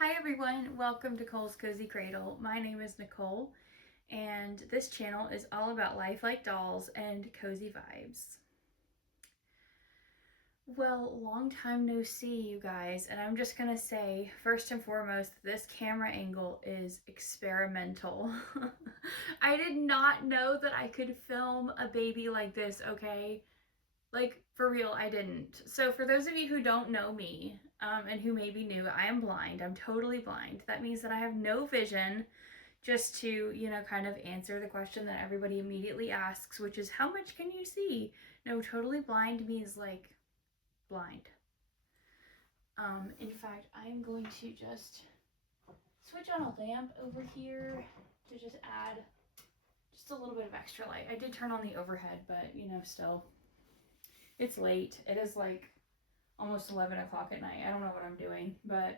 Hi everyone, welcome to Cole's Cozy Cradle. My name is Nicole, and this channel is all about lifelike dolls and cozy vibes. Well, long time no see, you guys, and I'm just gonna say, first and foremost, this camera angle is experimental. I did not know that I could film a baby like this, okay? Like, for real, I didn't. So for those of you who don't know me, and who may be new, I am blind. I'm totally blind. That means that I have no vision, just to, kind of answer the question that everybody immediately asks, which is, how much can you see? No, totally blind means, like, blind. In fact, I'm going to just switch on a lamp over here to just add just a little bit of extra light. I did turn on the overhead, but, still. It's late. It is like almost 11 o'clock at night. I don't know what I'm doing, but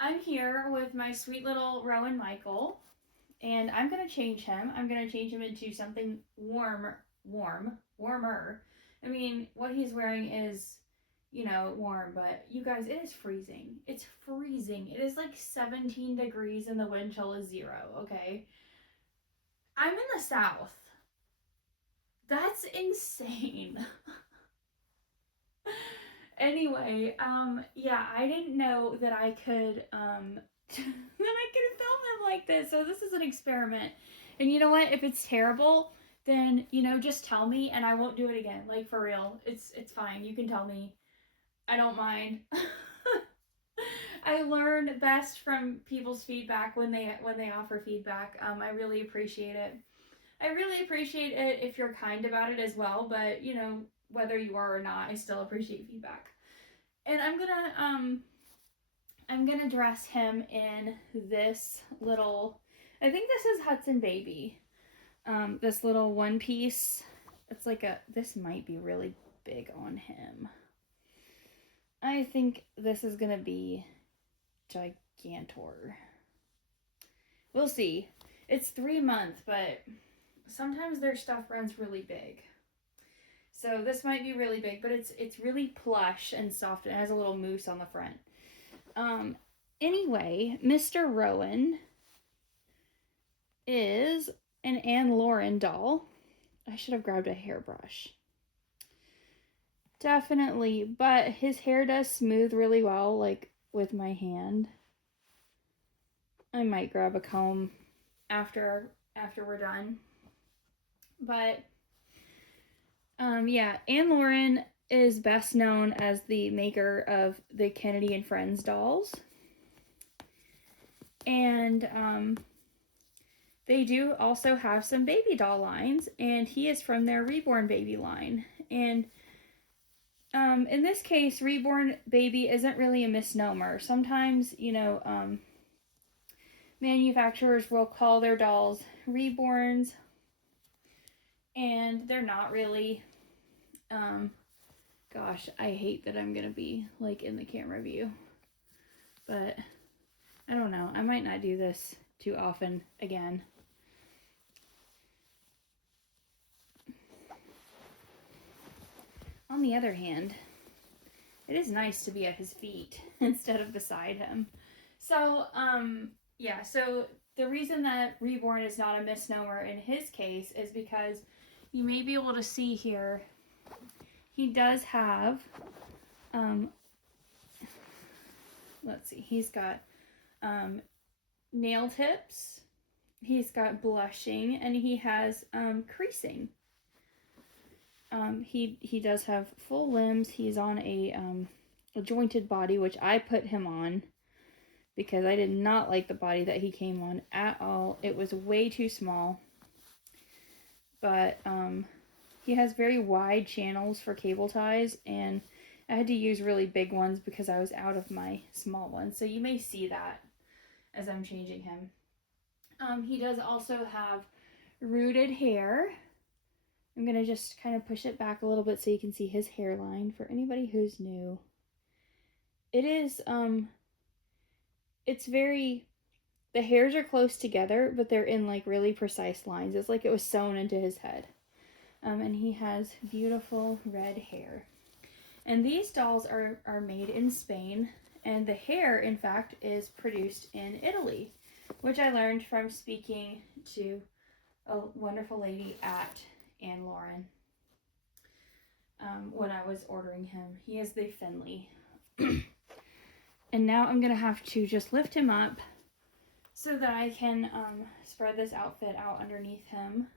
I'm here with my sweet little Rowan Michael, and I'm going to change him. I'm going to change him into something warmer. I mean, what he's wearing is, warm, but you guys, it is freezing. It's freezing. It is like 17 degrees and the wind chill is 0, okay? I'm in the South. That's insane. Anyway, yeah, I didn't know that I could, that I could film him like this. So this is an experiment. And you know what? If it's terrible, then, just tell me and I won't do it again. Like, for real. It's fine. You can tell me. I don't mind. I learn best from people's feedback when they offer feedback. I really appreciate it. I really appreciate it if you're kind about it as well, but whether you are or not, I still appreciate feedback. And I'm gonna dress him in this little, I think this is Hudson Baby. This little one piece. It's like this might be really big on him. I think this is gonna be Gigantor. We'll see. It's 3 months, but sometimes their stuff runs really big. So this might be really big, but it's really plush and soft. It has a little mousse on the front. Anyway, Mr. Rowan is an Anne Lauren doll. I should have grabbed a hairbrush. Definitely, but his hair does smooth really well, like with my hand. I might grab a comb after we're done. But yeah, Anne Lauren is best known as the maker of the Kennedy and Friends dolls. And they do also have some baby doll lines, and he is from their Reborn baby line. And in this case, Reborn baby isn't really a misnomer. Sometimes, manufacturers will call their dolls Reborns, and they're not really. Gosh, I hate that I'm gonna be like in the camera view, but I don't know. I might not do this too often again. On the other hand, it is nice to be at his feet instead of beside him. So, yeah, so the reason that Reborn is not a misnomer in his case is because you may be able to see here, he does have, let's see, he's got nail tips, he's got blushing, and he has creasing. He does have full limbs. He's on a jointed body, which I put him on because I did not like the body that he came on at all. It was way too small. But he has very wide channels for cable ties, and I had to use really big ones because I was out of my small ones. So you may see that as I'm changing him. He does also have rooted hair. I'm going to just kind of push it back a little bit so you can see his hairline for anybody who's new. It is, it's very, the hairs are close together, but they're in like really precise lines. It's like it was sewn into his head. And he has beautiful red hair. And these dolls are made in Spain, And the hair, in fact, is produced in Italy, which I learned from speaking to a wonderful lady at Ann Lauren when I was ordering him. He is the Finlay. And now I'm going to have to just lift him up so that I can spread this outfit out underneath him.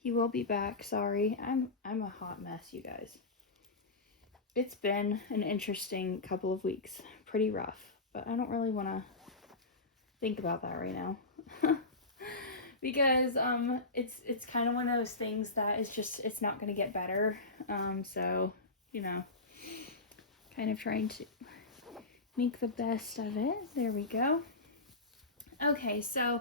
He will be back. Sorry. I'm a hot mess, you guys. It's been an interesting couple of weeks. Pretty rough. But I don't really want to think about that right now. Because it's kind of one of those things that is just, it's not going to get better. So, you know, kind of trying to make the best of it. There we go. Okay, so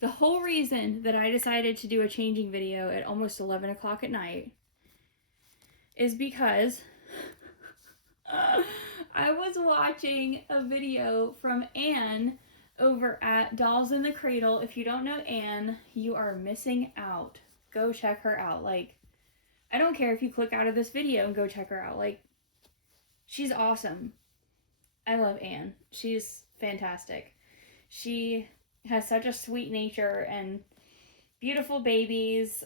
the whole reason that I decided to do a changing video at almost 11 o'clock at night is because I was watching a video from Anne over at Dolls in the Cradle. If you don't know Anne, you are missing out. Go check her out. Like, I don't care if you click out of this video and go check her out. Like, she's awesome. I love Anne. She's fantastic. She has such a sweet nature and beautiful babies,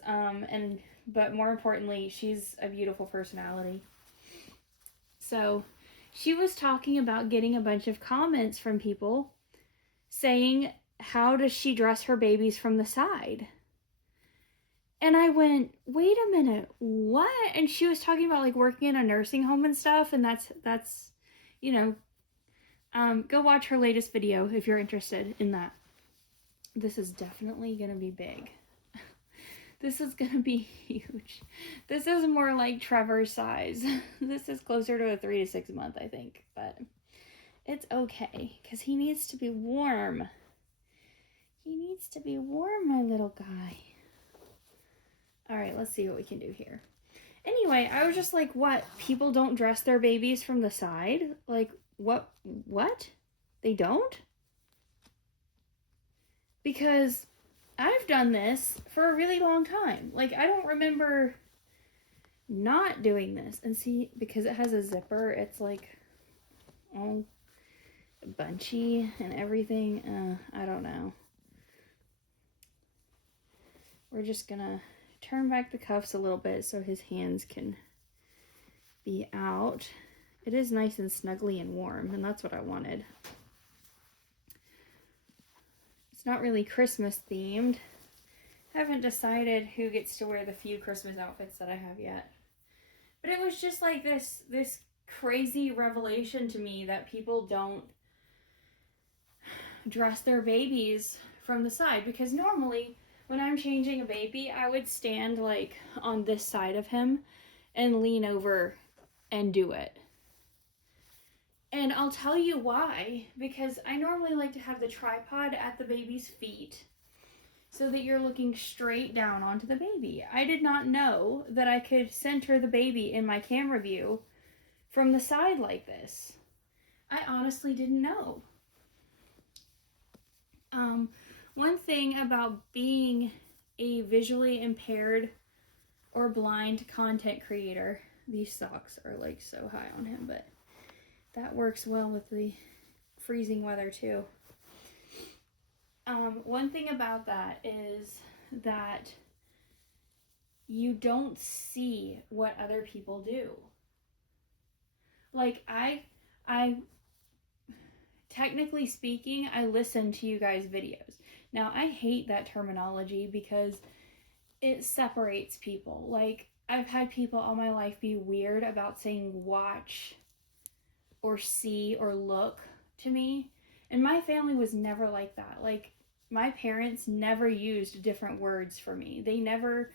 but more importantly, she's a beautiful personality. So she was talking about getting a bunch of comments from people saying, how does she dress her babies from the side? And I went, wait a minute, what? And she was talking about like working in a nursing home and stuff, and that's you know, go watch her latest video if you're interested in that. This is definitely gonna be big. This is gonna be huge. This is more like Trevor's size. This is closer to a 3 to 6 month, I think, but it's okay because he needs to be warm. He needs to be warm, my little guy. All right, let's see what we can do here. Anyway, I was just like, what? People don't dress their babies from the side? Like, what? They don't? Because I've done this for a really long time. Like, I don't remember not doing this. And see, because it has a zipper, it's like all bunchy and everything. I don't know. We're just gonna turn back the cuffs a little bit so his hands can be out. It is nice and snuggly and warm, and that's what I wanted. It's not really Christmas themed. I haven't decided who gets to wear the few Christmas outfits that I have yet. But it was just like this crazy revelation to me that people don't dress their babies from the side. Because normally when I'm changing a baby, I would stand like on this side of him and lean over and do it. And I'll tell you why, because I normally like to have the tripod at the baby's feet so that you're looking straight down onto the baby. I did not know that I could center the baby in my camera view from the side like this. I honestly didn't know. One thing about being a visually impaired or blind content creator, these socks are like so high on him, but that works well with the freezing weather too. One thing about that is that you don't see what other people do. Like I technically speaking, I listen to you guys' videos. Now, I hate that terminology because it separates people. Like, I've had people all my life be weird about saying watch or see or look to me. And my family was never like that. Like, my parents never used different words for me. They never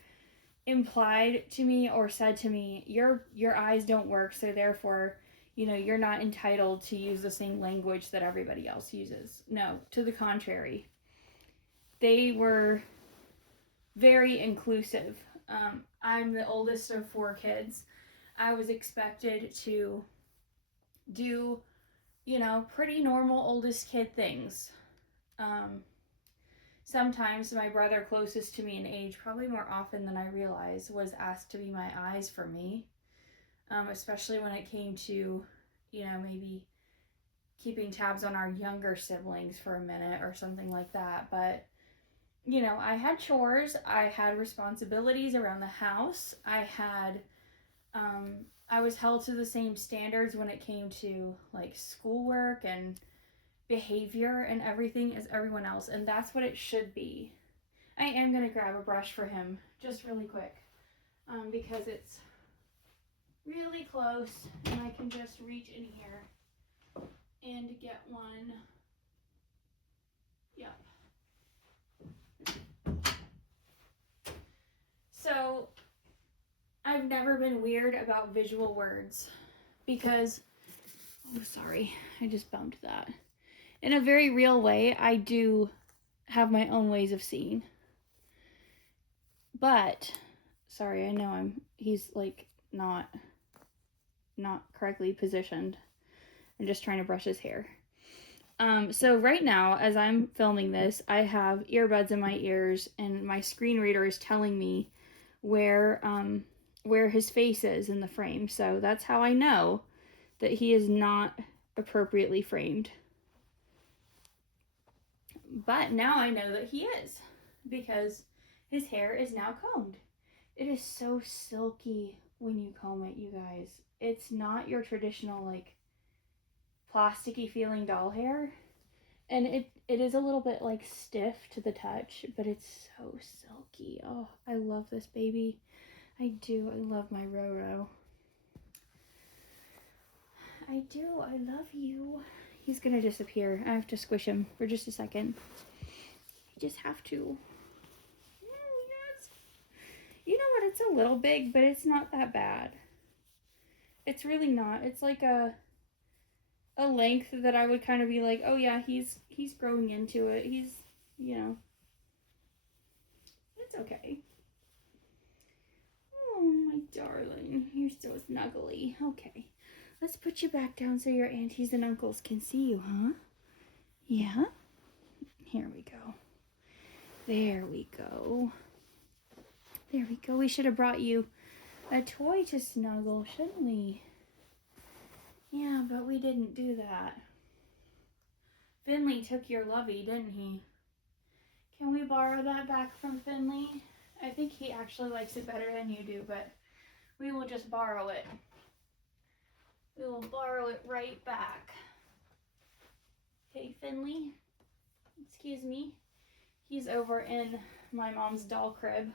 implied to me or said to me, your eyes don't work, so therefore, you know, you're not entitled to use the same language that everybody else uses. No, to the contrary. They were very inclusive. I'm the oldest of 4 kids. I was expected to do, you know, pretty normal oldest kid things. Sometimes my brother closest to me in age, probably more often than I realized, was asked to be my eyes for me. Especially when it came to, you know, maybe keeping tabs on our younger siblings for a minute or something like that. But, you know, I had chores, I had responsibilities around the house, I was held to the same standards when it came to like schoolwork and behavior and everything as everyone else, and that's what it should be. I am going to grab a brush for him just really quick because it's really close and I can just reach in here and get one. Yep. So I've never been weird about visual words because, oh, sorry, I just bumped that. In a very real way, I do have my own ways of seeing. But, sorry, I know he's like not correctly positioned. I'm just trying to brush his hair. So right now, as I'm filming this, I have earbuds in my ears and my screen reader is telling me where his face is in the frame. So that's how I know that he is not appropriately framed. But now I know that he is, because his hair is now combed. It is so silky when you comb it, you guys. It's not your traditional, like, plasticky feeling doll hair. And it is a little bit, like, stiff to the touch, but it's so silky. Oh, I love this baby. I do. I love my Roro. I do. I love you. He's gonna disappear. I have to squish him for just a second. You just have to. Oh, yes. You know what? It's a little big, but it's not that bad. It's really not. It's like a length that I would kind of be like, oh yeah, he's growing into it. He's, you know, it's okay. Oh, my darling. You're so snuggly. Okay. Let's put you back down so your aunties and uncles can see you, huh? Yeah? Here we go. There we go. There we go. We should have brought you a toy to snuggle, shouldn't we? Yeah, but we didn't do that. Finlay took your lovey, didn't he? Can we borrow that back from Finlay? I think he actually likes it better than you do, but we will just borrow it. We will borrow it right back. Okay, Finlay, excuse me. He's over in my mom's doll crib,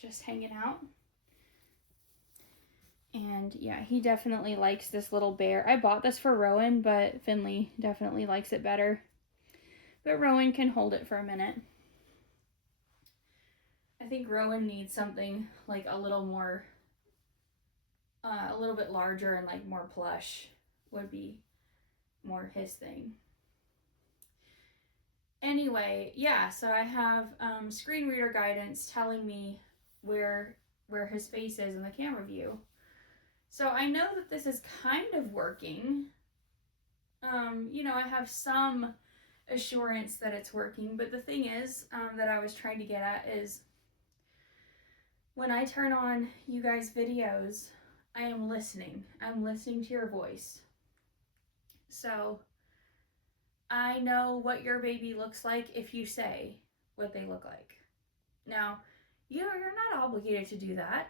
just hanging out. And yeah, he definitely likes this little bear. I bought this for Rowan, but Finlay definitely likes it better. But Rowan can hold it for a minute. I think Rowan needs something like a little more, a little bit larger and like more plush would be more his thing. Anyway, yeah, so I have screen reader guidance telling me where his face is in the camera view. So I know that this is kind of working. You know, I have some assurance that it's working, but the thing is that I was trying to get at is when I turn on you guys' videos, I am listening. I'm listening to your voice. So I know what your baby looks like if you say what they look like. Now, you're not obligated to do that.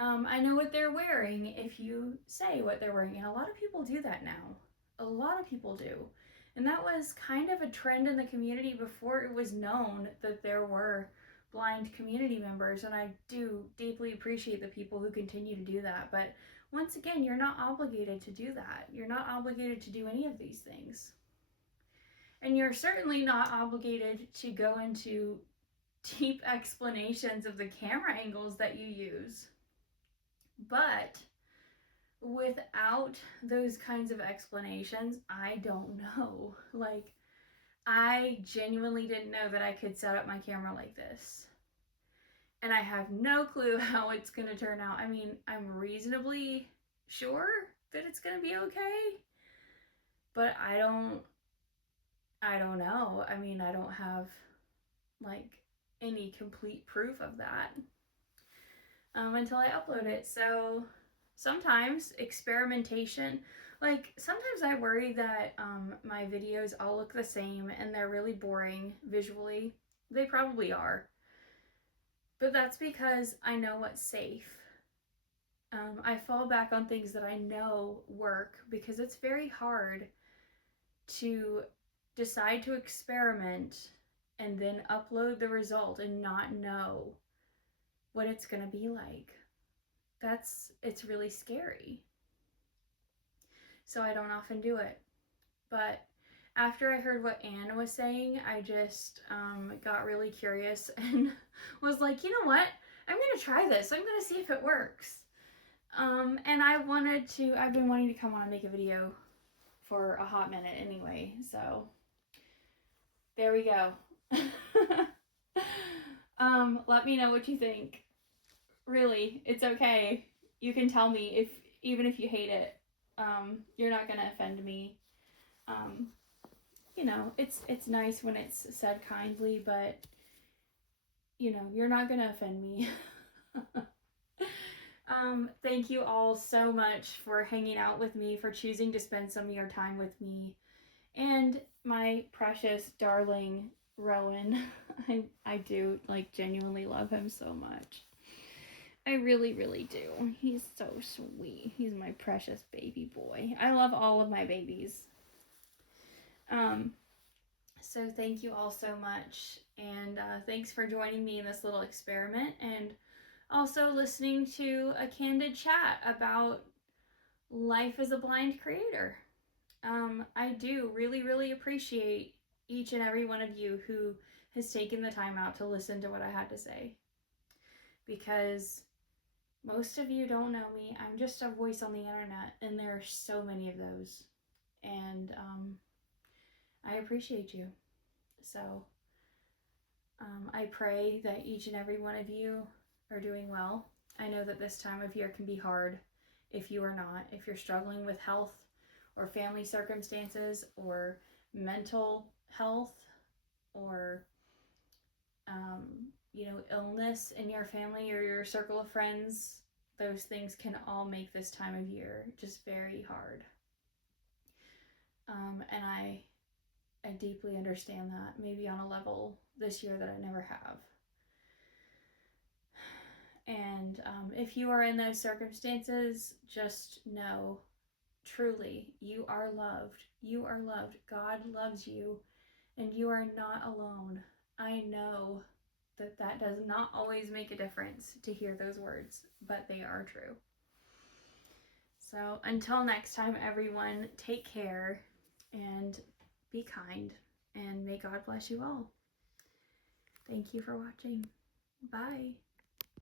I know what they're wearing if you say what they're wearing, and a lot of people do that now. A lot of people do. And that was kind of a trend in the community before it was known that there were blind community members, and I do deeply appreciate the people who continue to do that. But once again, you're not obligated to do that. You're not obligated to do any of these things. And you're certainly not obligated to go into deep explanations of the camera angles that you use. But without those kinds of explanations, I don't know. Like, I genuinely didn't know that I could set up my camera like this. And I have no clue how it's going to turn out. I mean, I'm reasonably sure that it's going to be okay. But I don't know. I mean, I don't have, like, any complete proof of that until I upload it. So sometimes experimentation, like sometimes I worry that my videos all look the same and they're really boring visually. They probably are. But that's because I know what's safe. I fall back on things that I know work because it's very hard to decide to experiment and then upload the result and not know what it's going to be like. It's really scary. So I don't often do it. But after I heard what Anne was saying, I just got really curious and was like, you know what? I'm going to try this. I'm going to see if it works. And I've been wanting to come on and make a video for a hot minute anyway. So there we go. Let me know what you think. Really, it's okay. You can tell me even if you hate it. You're not gonna offend me. You know, it's nice when it's said kindly, but you know, you're not gonna offend me. Thank you all so much for hanging out with me, for choosing to spend some of your time with me, and my precious darling Rowan. I do like genuinely love him so much. I really, really do. He's so sweet. He's my precious baby boy. I love all of my babies. So thank you all so much, and thanks for joining me in this little experiment, and also listening to a candid chat about life as a blind creator. I do really, really appreciate each and every one of you who has taken the time out to listen to what I had to say, because most of you don't know me. I'm just a voice on the internet, and there are so many of those, and I appreciate you. So I pray that each and every one of you are doing well. I know that this time of year can be hard if you are not, if you're struggling with health or family circumstances or mental health or illness in your family or your circle of friends. Those things can all make this time of year just very hard. And I deeply understand that, maybe on a level this year that I never have. And if you are in those circumstances, just know, truly, you are loved. You are loved. God loves you, and you are not alone. I know that does not always make a difference to hear those words, but they are true. So until next time, everyone, take care and be kind, and may God bless you all. Thank you for watching. Bye.